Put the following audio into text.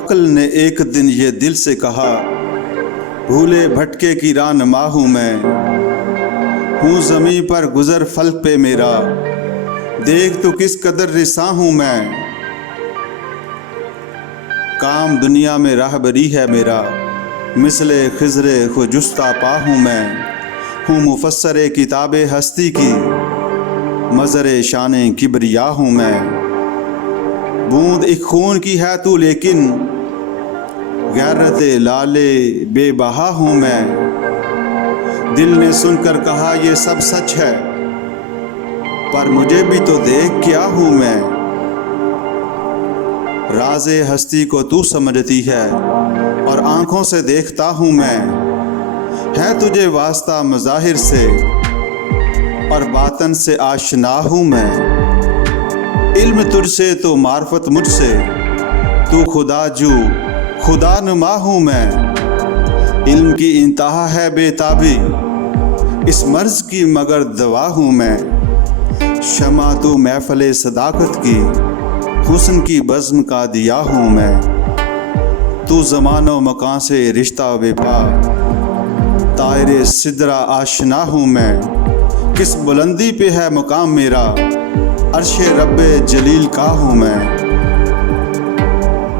अक्ल ने एक दिन ये दिल से कहा, भूले भटके की रानमा हूँ मैं, हूँ ज़मीं पर गुज़र फल्क पे मेरा, देख तो किस कदर रिसा हूँ मैं। काम दुनिया में राहबरी है मेरा, मिसले खिज़रे खुजुस्ता पा हूँ मैं, हूँ मुफस्सरे किताबे हस्ती की, मज़रे शाने किबरिया हूँ मैं। बूंद एक खून की है तू लेकिन गैरते लाले बेबहा हूँ मैं। दिल ने सुनकर कहा ये सब सच है, पर मुझे भी तो देख क्या हूँ मैं। राज़े हस्ती को तू समझती है और आँखों से देखता हूँ मैं। है तुझे वास्ता मज़ाहिर से और बातन से आशना हूँ मैं। इल्म तुझसे तो मार्फत मुझसे, तू खुदा जू खुदा नुमा हूँ मैं। इल्म की इंतहा है बेताबी, इस मर्ज़ की मगर दवा हूँ मैं। शमा तू महफ़िले सदाकत की, हुस्न की बज़्म का दिया हूँ मैं। तू ज़मानो मकान से रिश्ता बेपा, तायरे सिदरा आशना हूँ मैं। किस बुलंदी पे है मुकाम मेरा, अर्शे रब्बे जलील का हूँ मैं।